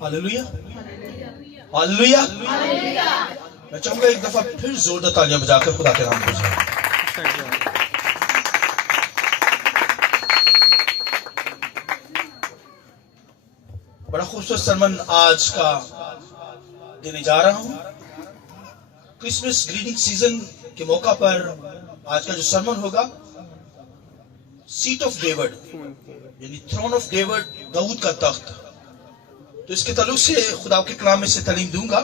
Hallelujah hallelujah. मैं चाहूंगा एक दफा फिर जोरदार तालियां बजाकर खुदा के नाम को जाए। बड़ा खूबसूरत सरमन आज का देने जा रहा हूं। क्रिसमस ग्रीटिंग सीजन के मौका पर आज का जो सरमन होगा, सीट ऑफ डेविड यानी थ्रोन ऑफ डेविड, दाऊद का तख्त। तो इसके ताल्लुक से खुदा के कलाम में से तालीम दूंगा।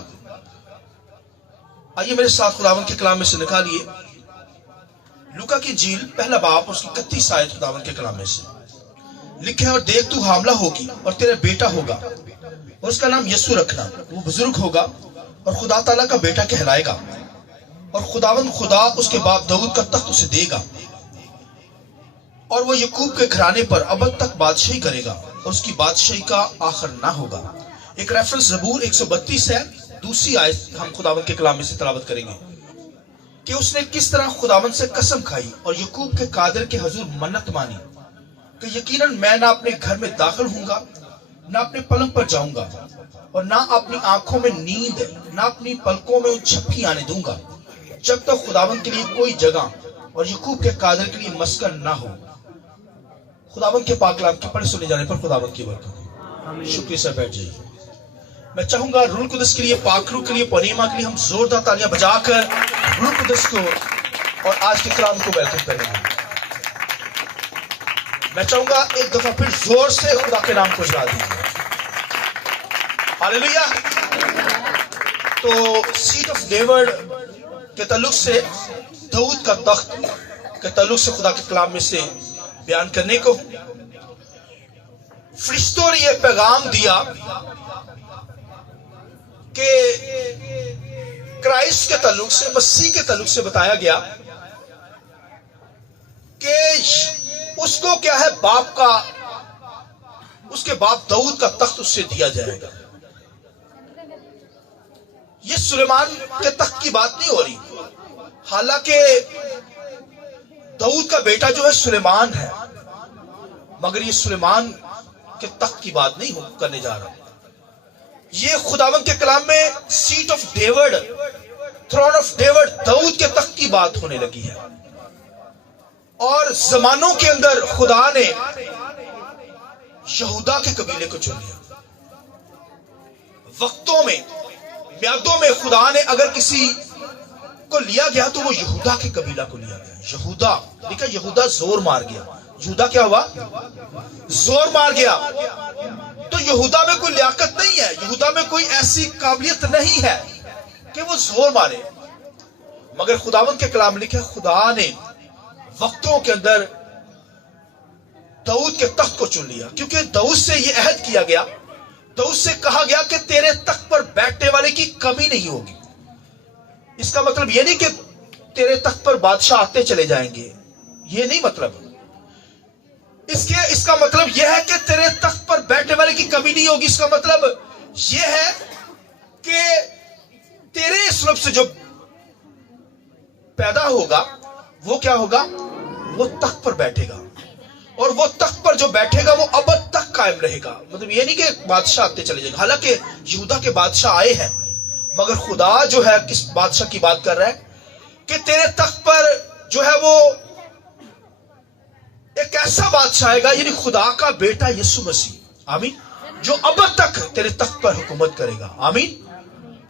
आइए मेरे साथ खुदावन के कलाम में से निकालिए लूका की इंजील पहला बाब उसकी 31 आयत। खुदावन के कलाम में से लिखे है, और देख तू हामला होगी और तेरा बेटा होगा और उसका नाम यीशु रखना। वो बुजुर्ग होगा और खुदा ताला का बेटा कहलाएगा और खुदावन खुदा उसके बाप दाऊद का तख्त उसे देगा और वो यकूब के घराने पर अबद तक बादशाही करेगा और उसकी बादशाही का आखिर ना होगा। एक रेफरेंस ज़बूर 132 है। दूसरी आयत हम खुदावन के कलाम में से तिलावत करेंगे कि उसने किस तरह खुदावन से कसम खाई और यकूब के कादिर के हजूर मन्नत मानी कि यकीनन मैं ना अपने घर में दाखिल होऊंगा, ना अपने पलंग पर जाऊंगा और ना अपनी आंखों में नींद, ना अपनी पलकों में झपकी आने दूंगा जब तक खुदावन के लिए कोई जगह और यकूब के कादिर के लिए मस्कन ना हो। खुदावन के पाक कलाम के पढ़े सुने जाने पर खुदावन की बरकत। शुक्रिया से बैठ जाइए। मैं चाहूंगा रूह कुदस के लिए, पाक रूह के लिए, पनीमा के लिए हम जोरदार तालियां बजाकर रूह कुदस को और आज के कलाम को वेलकम करेंगे। मैं चाहूंगा एक दफा फिर जोर से खुदा के नाम को जला दीजिए। हालेलुया। तो सीट ऑफ डेविड के ताल्लुक से, दाऊद का तख्त के ताल्लुक से खुदा के कलाम में से बयान करने को फरिश्तों ने यह पैगाम दिया कि क्राइस्ट के ताल्लुक से, मसीह के ताल्लुक से बताया गया कि उसको क्या है, बाप का, उसके बाप दाऊद का तख्त उससे दिया जाएगा। ये सुलेमान के तख्त की बात नहीं हो रही, हालांकि दाऊद का बेटा जो है सुलेमान है, मगर ये सुलेमान के तख्त की बात नहीं करने जा रहा। ये खुदावन के कलाम में seat of David, throne of David, Dawood के तख्त की बात होने लगी है। और जमानों के अंदर खुदा ने यहूदा के कबीले को चुन लिया। वक्तों में, म्यादों में खुदा ने अगर किसी को लिया गया तो वो यहूदा के कबीला को लिया गया। यहूदा लिखा, यहूदा जोर मार गया। यहूदा क्या हुआ? जोर मार गया। तो यहूदा में कोई लियाकत नहीं है, यहूदा में कोई ऐसी काबिलियत नहीं है कि वो जोर मारे। मगर खुदावन के कलाम लिखे, खुदा ने वक्तों के अंदर दाऊद के तख्त को चुन लिया, क्योंकि दाऊद से यह अहद किया गया, दाऊद से कहा गया कि तेरे तख्त पर बैठने वाले की कमी नहीं होगी। इसका मतलब यह नहीं कि तेरे तख्त पर बादशाह आते चले जाएंगे, यह नहीं मतलब। इसका मतलब यह है कि तेरे तख्त पर बैठने वाले की कमी नहीं होगी। इसका मतलब यह है कि तेरे सुलभ से जो पैदा होगा वो क्या होगा? वो तख्त पर बैठेगा और वो तख्त पर जो बैठेगा वो अबद तक कायम रहेगा। मतलब ये नहीं कि बादशाह आते चले जाएंगे। हालांकि यहूदा के बादशाह आए हैं, मगर खुदा जो है किस बादशाह की बात कर रहा है कि तेरे तख्त पर जो है वो एक ऐसा बादशाह आएगा, यानी खुदा का बेटा यीशु मसीह, आमीन, जो अब तक तेरे तख्त पर हुकूमत करेगा। आमीन।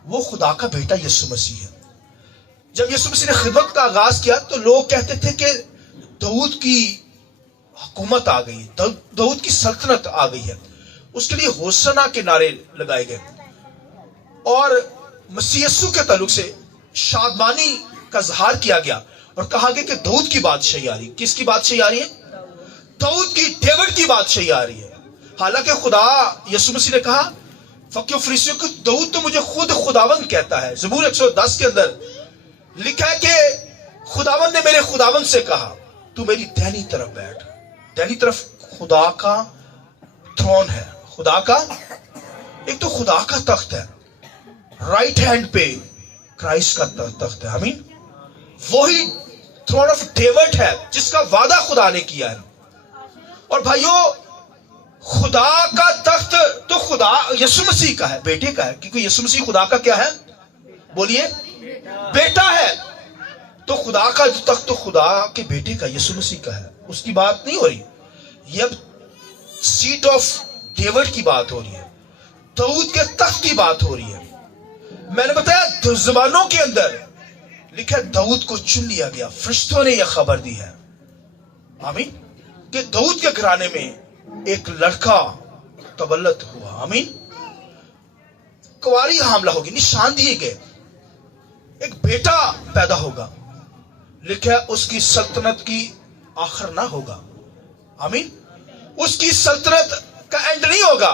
वो खुदा का बेटा यीशु मसीह है। जब यीशु मसीह ने खिदमत का आगाज किया तो लोग कहते थे कि दाऊद की हुकूमत आ गई, दाऊद की सल्तनत आ गई है। उसके लिए होसना के नारे लगाए गए और मसीह यीशु के ताल्लुक से शादमानी का इजहार किया गया और कहा गया कि दाऊद की बादशाही आ रही। किसकी बादशाही आ रही है? दाऊद की, डेविड की बादशाही आ रही है। हालांकि खुदा यीशु मसीह ने कहा फकियों फरीसियों को, दाऊद तो मुझे खुद खुदावंद कहता है। ज़बूर 110 के अंदर लिखा है कि खुदावंद ने मेरे खुदावंद से कहा तू मेरी दाहिनी तरफ बैठ। दाहिनी तरफ खुदा का थ्रोन है, खुदा का, एक तो खुदा का तख्त है, राइट हैंड पे क्राइस्ट का तख्त है। आमीन। वही थ्रोन ऑफ डेविड है जिसका वादा खुदा ने किया है। और भाइयों, खुदा का तख्त तो खुदा यीशु मसीह का है, बेटे का है, क्योंकि यीशु मसीह खुदा का क्या है? बोलिए, बेटा है। तो खुदा का जो तख्त तो खुदा के बेटे का, यीशु मसीह का है। उसकी बात नहीं हो रही, ये अब सीट ऑफ डेविड की बात हो रही है, दाऊद के तख्त की बात हो रही है। मैंने बताया जमानों के अंदर लिखा दाऊद को चुन लिया गया। फरिश्तों ने यह खबर दी है, आमीन, कि दाऊद के घराने में एक लड़का तबल्लत हुआ, आमीन, कुंवारी हामला होगी, निशान दिए गए, एक बेटा पैदा होगा। लिखा है उसकी सल्तनत की आखिर ना होगा, आमीन, उसकी सल्तनत का एंड नहीं होगा,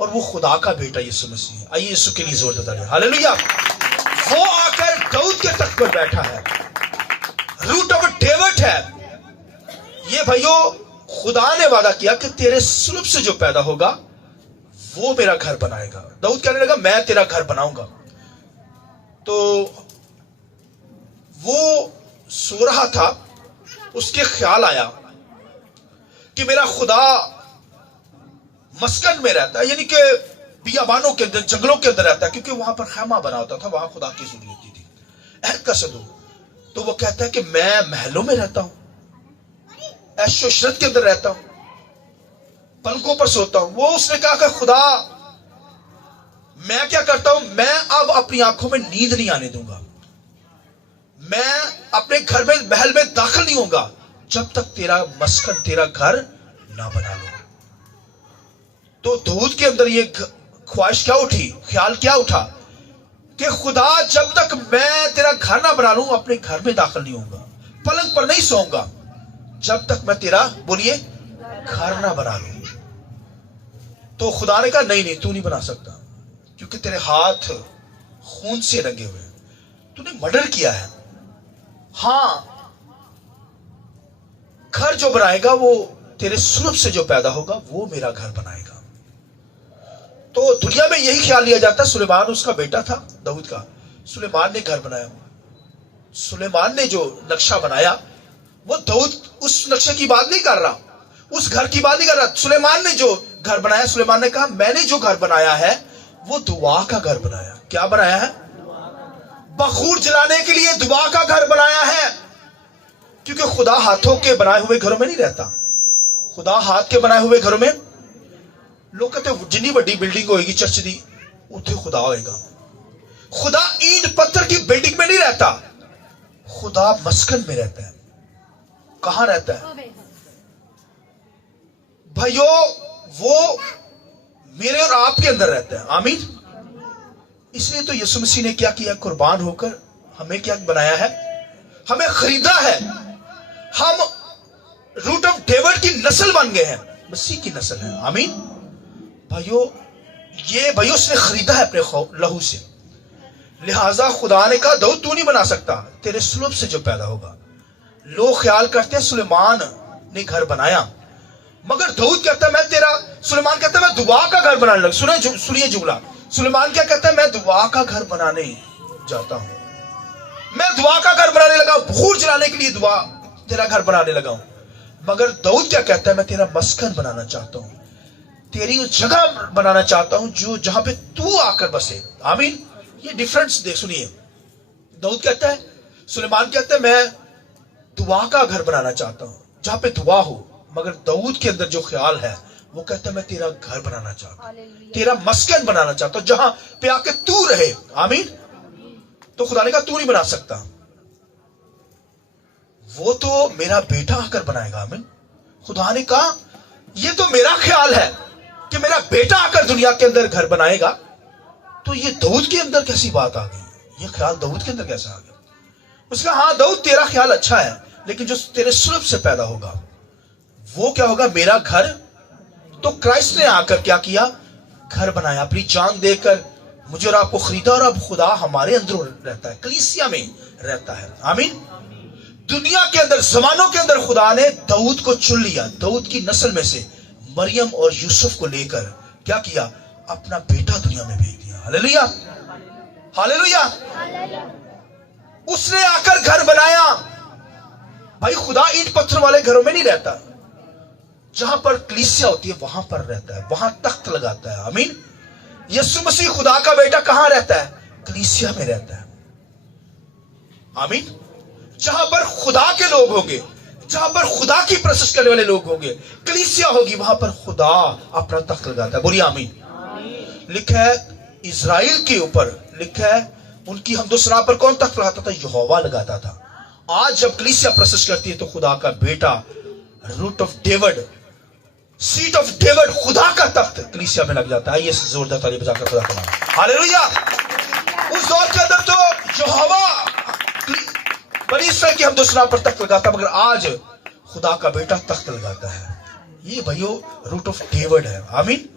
और वो खुदा का बेटा यीशु मसीह है। आइए यीशु के लिए जोर देता है, हालेलुया। वो आकर दाऊद के तख्त पर बैठा है, रूट ऑफ डेविड है। ये भाइयों, खुदा ने वादा किया कि तेरे सुलभ से जो पैदा होगा वो मेरा घर बनाएगा। दाऊद कहने लगा मैं तेरा घर बनाऊंगा। तो वो सो रहा था, उसके ख्याल आया कि मेरा खुदा मस्कन में रहता है, यानी कि बियाबानों के अंदर, जंगलों के अंदर रहता है, क्योंकि वहां पर खैमा बना होता था, वहां खुदा की जरूरत होती थी, अहद का संदूक। तो वो कहता है कि मैं महलों में रहता हूं, ऐशो इशरत के अंदर रहता हूं, पलकों पर सोता हूं। वो उसने कहा कि खुदा मैं क्या करता हूं, मैं अब अपनी आंखों में नींद नहीं आने दूंगा, मैं अपने घर में, महल में दाखिल नहीं होऊंगा जब तक तेरा मस्कन, तेरा घर ना बना लो। तो दाऊद के अंदर ये ख्वाहिश क्या उठी, ख्याल क्या उठा कि खुदा जब तक मैं तेरा घर ना बना लूं अपने घर में दाखिल नहीं होऊंगा, पलंग पर नहीं सोऊंगा जब तक मैं तेरा, बोलिए, घर ना बना लूं। तो खुदा ने कहा नहीं नहीं, तू नहीं बना सकता, क्योंकि तेरे हाथ खून से रंगे हुए, तूने मर्डर किया है। हां, घर जो बनाएगा वो तेरे सुलभ से जो पैदा होगा वो मेरा घर बनाएगा। तो दुनिया में यही ख्याल लिया जाता है। सुलेमान उसका बेटा था, दाऊद का, सुलेमान ने घर बनाया। सुलेमान ने जो नक्शा बनाया वो दाऊद उस नक्शे की बात नहीं कर रहा, उस घर की बात नहीं कर रहा। सुलेमान ने जो घर बनाया, सुलेमान ने कहा मैंने जो घर बनाया है वो दुआ का घर बनाया। क्या बनाया है? बखूर जलाने के लिए दुआ का घर बनाया है, क्योंकि खुदा हाथों के बनाए हुए घरों में नहीं रहता। खुदा हाथ के बनाए हुए घरों में, लोग कहते जितनी बड़ी बिल्डिंग होगी चर्च दी उत्थे खुदा होएगा। खुदा ईंट पत्थर की बिल्डिंग में नहीं रहता, खुदा मस्कन में रहता है। कहां रहता है भाइयों? वो मेरे और आपके अंदर रहता है, आमीन। इसलिए तो यीशु मसीह ने क्या किया, कुर्बान होकर हमें क्या बनाया है, हमें खरीदा है। हम रूट ऑफ डेविड की नस्ल बन गए हैं, मसीह की नस्ल है, आमीन। भाइयों, ये भाइयों उसने खरीदा है अपने लहू से। लिहाजा खुदा ने कहा दाऊद तू नहीं बना सकता, तेरे सुलभ से जो पैदा होगा। लोग ख्याल करते हैं सुलेमान ने घर बनाया, मगर दाऊद कहता है मैं तेरा, सुलेमान कहता है मैं दुआ का घर बनाने लगा। सुनिए जुमला, सुलेमान क्या कहता है, मैं दुआ का घर बनाने जाता हूं, मैं दुआ का घर बनाने लगा, बखूर जलाने के लिए दुआ तेरा घर बनाने लगा हूं। मगर दाऊद क्या कहता है, मैं तेरा मस्कन बनाना चाहता हूं, तेरी उस जगह बनाना चाहता हूं जो जहां पे तू आकर बसे, आमीन। ये डिफरेंस देख, सुनिए। दाऊद कहता है, सुलेमान कहता है मैं दुआ का घर बनाना चाहता हूं जहां पे दुआ हो, मगर दाऊद के अंदर जो ख्याल है वो कहता है मैं तेरा घर बनाना चाहता हूं, तेरा मस्कन बनाना चाहता हूं जहां पे आके तू रहे, आमीन। तो खुदा ने कहा तू नहीं बना सकता, वो तो मेरा बेटा आकर बनाएगा, आमीन। खुदा ने कहा ये तो मेरा ख्याल है कि मेरा बेटा आकर दुनिया के अंदर घर बनाएगा, तो ये दाऊद के अंदर कैसी बात आ गई, ये ख्याल दाऊद के अंदर कैसा आ गया? उसका हाँ दाऊद तेरा ख्याल अच्छा है, लेकिन जो तेरे सुलभ से पैदा होगा वो क्या होगा, मेरा घर। तो क्राइस्ट ने आकर क्या किया, घर बनाया, अपनी जान देकर मुझे और आपको खरीदा, और अब खुदा हमारे अंदर रहता है, कलीसिया में रहता है, आमीन। दुनिया के अंदर, जमानों के अंदर खुदा ने दाऊद को चुन लिया, दाऊद की नस्ल में से मरियम और यूसुफ को लेकर क्या किया, अपना बेटा दुनिया में भेज दिया। Hallelujah, hallelujah. उसने आकर घर बनाया। भाई खुदा ईंट पत्थर वाले घरों में नहीं रहता, जहां पर कलीसिया होती है वहां पर रहता है, वहां तख्त लगाता है। आमीन। यीशु मसीह खुदा का बेटा कहां रहता है? कलीसिया में रहता है। आमीन। जहां पर खुदा के लोग होंगे, जहां पर खुदा की प्रशंसा करने वाले लोग होंगे, कलीसिया होगी, वहां पर खुदा अपना तख्त लगाता है। बोलिए आमीन। लिखा है इजराइल के ऊपर, लिखा है उनकी हमदोसना पर कौन तख्त लगाता था? यहोवा लगाता था। आज जब कलीसिया प्रशंसा करती है तो खुदा का बेटा, root of David, seat of David, खुदा का तख्त कलीसिया में लग जाता है। ये जोरदार ताली बजाकर खुदा का हालेलुया। उस दौर के अंदर तो यहोवा बड़ी इस्राएल की हमदोसना पर तख्त लगाता, मगर आज खुदा का बेटा तख्त लगाता है। ये भाइयों रूट ऑफ डेविड है। आमीन।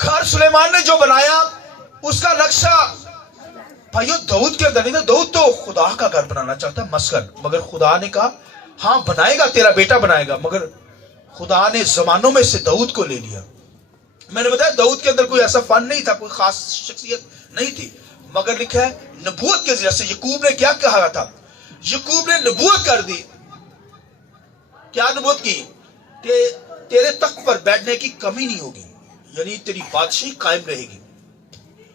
घर सुलेमान ने जो बनाया उसका नक्शा भाइयों दाऊद के अंदर नहीं था। दाऊद तो खुदा का घर बनाना चाहता, मस्कन, मगर खुदा ने कहा हां बनाएगा, तेरा बेटा बनाएगा, मगर खुदा ने जमानों में से दाऊद को ले लिया। मैंने बताया दाऊद के अंदर कोई ऐसा फन नहीं था, कोई खास शख्सियत नहीं थी, मगर लिखा है नबूवत के जरिए से याकूब ने क्या कहा था? याकूब ने नबूवत कर दी। क्या नबूवत की? तेरे तख्त पर बैठने की कमी नहीं होगी, यानी तेरी बादशाही कायम रहेगी।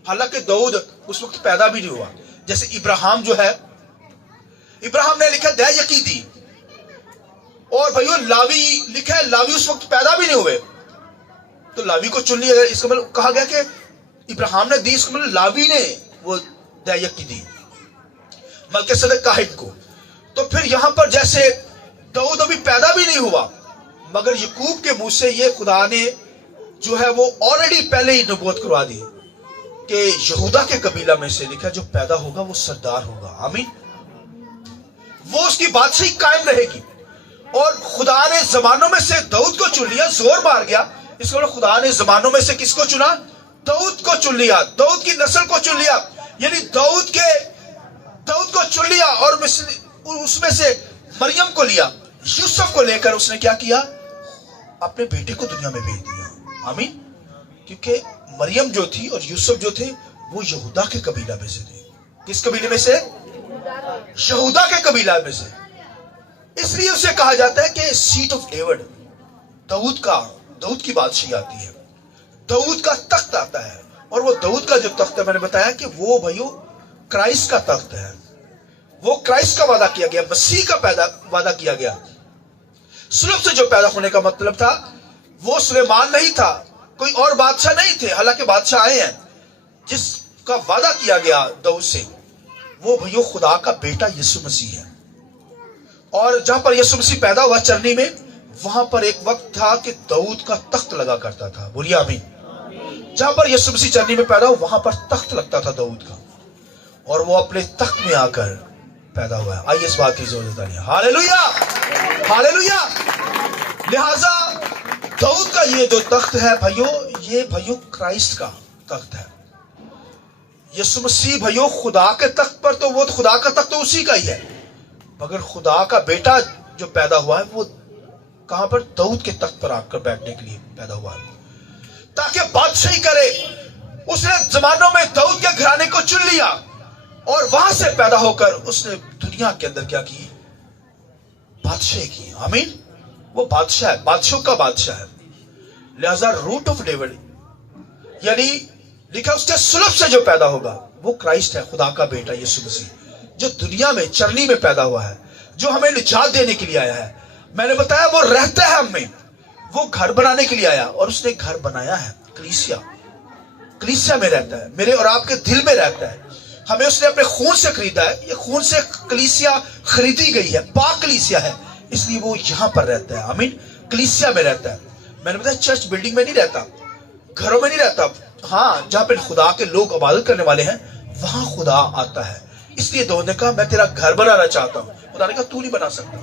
हालांकि दाऊद उस वक्त पैदा भी नहीं हुआ। जैसे इब्राहिम जो है, इब्राहिम ने लिखा दया यकी दी, और भाइयों लावी लिखा है लावी उस वक्त पैदा भी नहीं हुए, तो लावी को चुन लिया। इसका मतलब कहा गया कि इब्राहिम ने दी, इसका मतलब लावी ने वो दया यकी दी मलकीसेदेक काहिन को। तो फिर यहां पर जैसे दाऊद अभी पैदा भी नहीं हुआ, मगर याकूब के मुंह से ये खुदा ने जो है वो ऑलरेडी पहले ही नबूवत करवा दी कि यहूदा के कबीला में से लिखा जो पैदा होगा वो सरदार होगा। आमीन। वो उसकी बादशाही कायम रहेगी। और खुदा ने जमानों में से दाऊद को चुन लिया, जोर मार गया। इसको खुदा ने जमानों में से किसको चुना? दाऊद को चुन लिया, दाऊद की नस्ल को चुन लिया, यानी दाऊद को चुन लिया, और उसमें से मरियम को लिया, यूसुफ को लेकर उसने क्या किया? अपने बेटे को दुनिया में भेज दिया। आमीन। क्योंकि मरियम जो थी और यूसुफ जो थे वो यहूदा के कबीला में से थे। किस कबीले में से? यहूदा के कबीला में से। इसलिए उसे कहा जाता है कि सीट ऑफ डेविड, दाऊद की बादशाही आती है, दाऊद का तख्त आता है। और वो दाऊद का जो तख्त है, मैंने बताया कि वो भाइयों क्राइस्ट का तख्त है। वो क्राइस्ट का वादा किया गया, मसीह का वादा किया गया। सुलभ से जो पैदा होने का मतलब था वो सुलेमान नहीं था, कोई और बादशाह नहीं थे। हालांकि बादशाह आए हैं, जिसका वादा किया गया दाऊद से, वो भैया खुदा का बेटा यीशु मसीह है। और जहां पर यीशु मसीह पैदा हुआ चरनी में, वहां पर एक वक्त था कि दाऊद का तख्त लगा करता था। बोलिए आमीन। जहां पर यीशु मसीह चरनी में पैदा हुआ वहां पर तख्त लगता था दाऊद का, और वो अपने तख्त में आकर पैदा हुआ है। आइए इस बात की जरूरत है। Hallelujah, hallelujah. लिहाजा दाऊद का ये जो तख्त है भाइयों, ये भाइयों क्राइस्ट का तख्त है। यीशु मसीह भाइयों खुदा के तख्त पर, तो वो खुदा का तख्त तो उसी का ही है, मगर खुदा का बेटा जो पैदा हुआ है वो कहां पर? दाऊद के तख्त पर आकर बैठने के लिए पैदा हुआ है, ताकि बादशाही करे। उसने जमानों में दाऊद के घराने को चुन लिया, और वहां से पैदा होकर उसने दुनिया के अंदर क्या की? बादशाही की। आमीन। वो बादशाह है, बादशाह का बादशाह है। लिहाजा रूट ऑफ डेविड, यानी लिखा उसके सुलभ से जो पैदा होगा वो क्राइस्ट है, खुदा का बेटा यीशु मसीह, जो दुनिया में चरनी में पैदा हुआ है, जो हमें निजात देने के लिए आया है। मैंने बताया वो रहता है हम में, वो घर बनाने के लिए आया, और उसने घर बनाया है कलीसिया में रहता है, मेरे और आपके दिल में रहता है। हमें उसने अपने खून से खरीदा है, ये खून से कलीसिया खरीदी गई है, पाक कलीसिया है, इसलिए वो यहां पर रहता है। आमीन। कलीसिया में रहता है। मैंने बताया चर्च बिल्डिंग में नहीं रहता, घरों में नहीं रहता। हाँ, जहां पे खुदा के लोग इबादत करने वाले हैं वहां खुदा आता है। इसलिए दाऊद ने कहा मैं तेरा घर बनाना चाहता हूं। खुदा ने कहा तू नहीं बना सकता,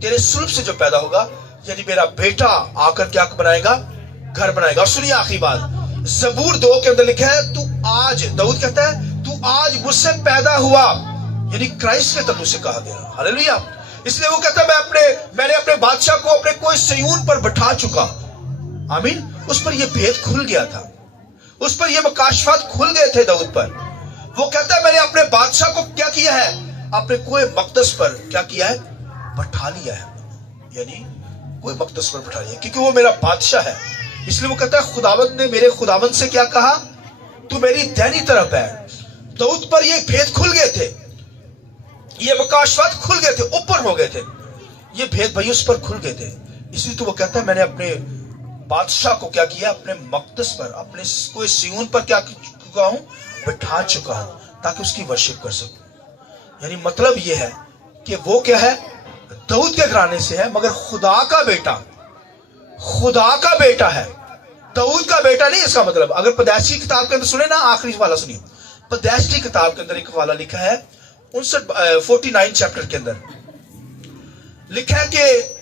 तेरे सुलभ से जो पैदा होगा, यानी मेरा बेटा आकर क्या बनाएगा? घर बनाएगा। और सुनिए आखिरी बात, ज़बूर 2 के अंदर लिखा है तू आज, दाऊद कहता है तू आज मुझसे पैदा हुआ, यानी क्राइस्ट के तलु से कहा गया। हालेलुया। इसलिए वो कहता है मैंने अपने बादशाह को अपने कोई सयून पर बिठा चुका। आमीन। उस पर यह भेद खुल गया था, उस पर यह मकाशफात खुल गए थे दाऊद पर। वो कहता है मैंने अपने बादशाह को क्या किया है? अपने कोई मकदस पर क्या किया है? बिठा लिया है, यानी कोई मकदस पर बैठा नहीं है, क्योंकि वो मेरा बादशाह है। इसलिए वो कहता है खुदावंद ने मेरे खुदावंद से क्या कहा, तू मेरी दाहिनी तरफ है। दाऊद पर ये भेद खुल गए थे, ये मकाशवात खुल गए थे, ऊपर हो गए थे, ये भेद भाई उस पर खुल गए थे। इसलिए तो वो कहता है मैंने अपने बादशाह को क्या किया, अपने मकदस पर, अपने कोई सिय्योन पर क्या चुका हूं, बिठा चुका हूं, ताकि उसकी वर्शिप कर सकूं। यानी मतलब ये है कि वो क्या है, दाऊद के घराने से है, मगर खुदा का बेटा, खुदा का बेटा है, दाऊद का बेटा नहीं। इसका मतलब अगर पैदाइश की किताब के अंदर सुने ना, आखिरी वाला सुनिए, पैदाइश की किताब के अंदर एक वाला लिखा है 49 चैप्टर के अंदर लिखा है कि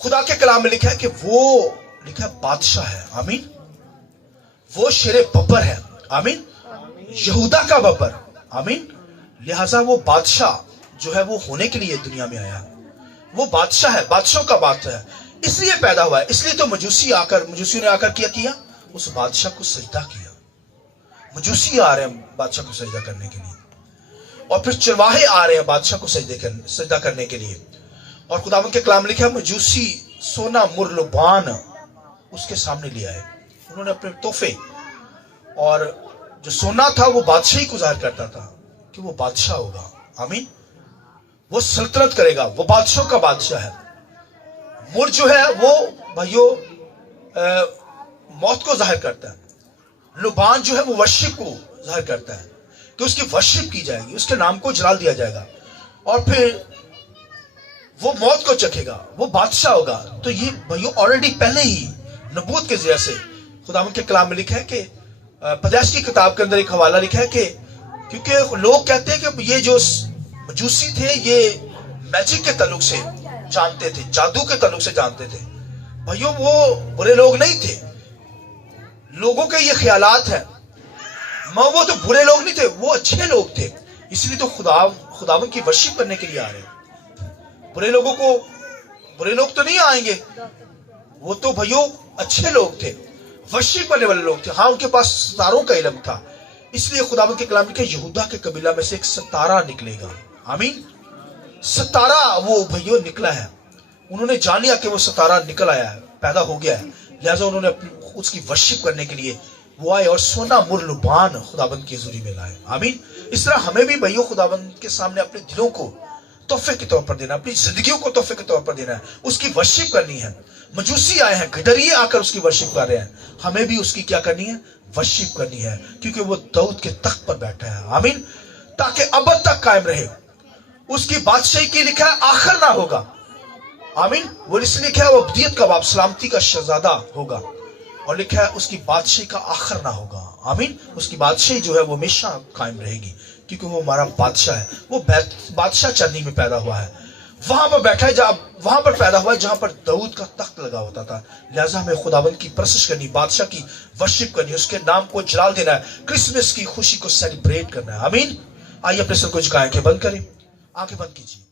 खुदा के कलाम में लिखा है कि वो लिखा है बादशाह है, आमीन, वो शेरे बब्बर है, आमीन, यहूदा का बब्बर, आमीन। लिहाजा वो बादशाह जो है वो होने के लिए दुनिया में आया, वो बादशाह है, बादशाह का बादशाह है, इसलिए पैदा हुआ है। इसलिए तो मजूसियों ने आकर क्या उस बादशाह को सजदा किया। मजूसी आ रहे हैं बादशाह को सजदा करने के लिए, और फिर चरवाहे आ रहे हैं बादशाह को सजदा करने के लिए। और खुदावंद के कलाम लिखा है मजूसी सोना मुरलुबान उसके सामने ले आए, उन्होंने अपने तोहफे, और जो सोना था वो बादशाही को जाहिर करता था कि वो बादशाह होगा, आमीन, वो सल्तनत करेगा, वो बादशाह का बादशाह है। मुर जो है वो भाइयों मौत को जाहिर करता है, लुबान जो है वो वर्शिप को जाहिर करता है कि उसकी वर्शिप की जाएगी, उसके नाम को जलाल दिया जाएगा, और फिर वो मौत को चखेगा, वो बादशाह होगा। तो ये भाइयों ऑलरेडी पहले ही नबूवत के जरिए से खुदावंद के कलाम में लिखा है कि पैदाइश की किताब के अंदर एक हवाला लिखा है कि क्योंकि लोग कहते हैं कि ये जो मजूसी थे ये मैजिक के ताल्लुक से जानते थे, जादू के ताल्लुक से जानते थे। भाइयों वो बुरे लोग नहीं थे, लोगों के ये ख्यालात हैं, वो तो बुरे लोग नहीं थे, वो अच्छे लोग थे। इसलिए तो खुदावंद की वर्शिप करने के लिए आ रहे हैं। बुरे लोग तो नहीं आएंगे, वो तो भाइयों अच्छे लोग थे, वर्शिप करने वाले लोग थे। हाँ, उनके पास सितारों का इल्म था, इसलिए खुदावंद के कलाम लिखे यहूदा के कबीला में से एक सितारा निकलेगा, आमीन। सितारा वो भाइयों निकला है, उन्होंने जान लिया कि वो सितारा निकल आया है, पैदा हो गया है, लिहाजा उन्होंने उसकी वर्शिप करने के लिए वो आए और सोना मुरलुबान खुदावंद की हज़ूरी में लाए, आमीन। इस तरह हमें भी भाइयों खुदावंद के सामने अपने दिलों को तोहफे के तौर पर देना, अपनी जिंदगियों को तोहफे के तौर पर देना है, उसकी वर्शिप करनी है। मजूसी आए हैं, गदरिये आकर उसकी वर्शिप कर रहे हैं, हमें भी उसकी क्या करनी है, वर्शिप करनी है, क्योंकि वो दाऊद के तख्त पर बैठा है, आमीन, ताकि अब तक कायम रहे। उसकी बादशाही की लिखा है आखिर ना होगा, आमीन। वो इसलिए लिखा है वो अब्दियत का बाप, सलामती का शहजादा होगा, और लिखा है उसकी बादशाही का आखिर ना होगा, आमीन। उसकी बादशाही जो है वो हमेशा कायम रहेगी, क्योंकि वो हमारा बादशाह है। वो बादशाह चरनी में पैदा हुआ है, वहां पर बैठा है, वहां पर पैदा हुआ है जहां पर दाऊद का तख्त लगा होता था। लिहाजा हमें खुदावंद की परस्तिश करनी, बादशाह की वर्शिप करनी, उसके नाम को जलाल देना है, क्रिसमस की खुशी को सेलिब्रेट करना है, आमीन। आइए अपने सर को झुकाएं, आंखें बंद करें, आंखें बंद कीजिए।